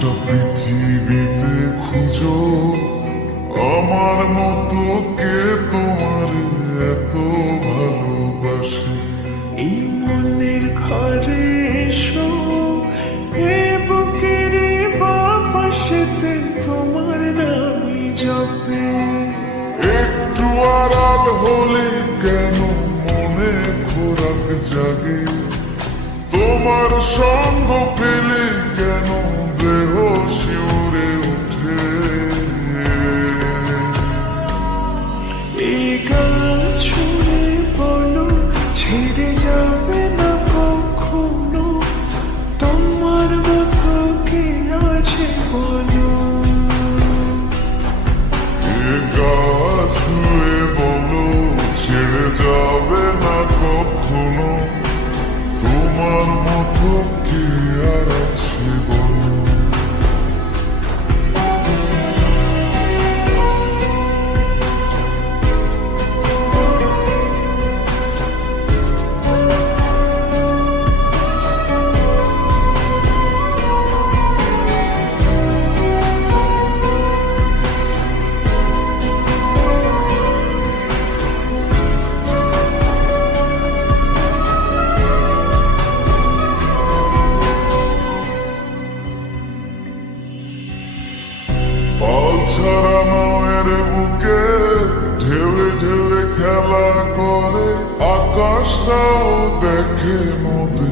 গোটা পৃথিবীতে খুঁজো আমার মতো কে তোমার এত ভালোবাসে। এই মনের ঘরে এসো, এ বুকের বাপাশেতে তোমার নামই জপে। একটু আড়াল হলে কেন মনে খোরাক জাগে, তোমার সঙ্গ পেলে কেন দেহ শিউরে ওঠে। এই গান ছুঁয়ে বলো ছেড়ে যাবে না কখনো, তোমার মতো কে আছে বলো। এ গা ছুঁয়ে বলো ছেড়ে যাবে না কখনো, তোমার মতো কে আর আছে বলো। পাল ছাড়া নয়ের বুকে ঢেউে ঢেউে খেলা করে, আকাশটাও দেখে নদী।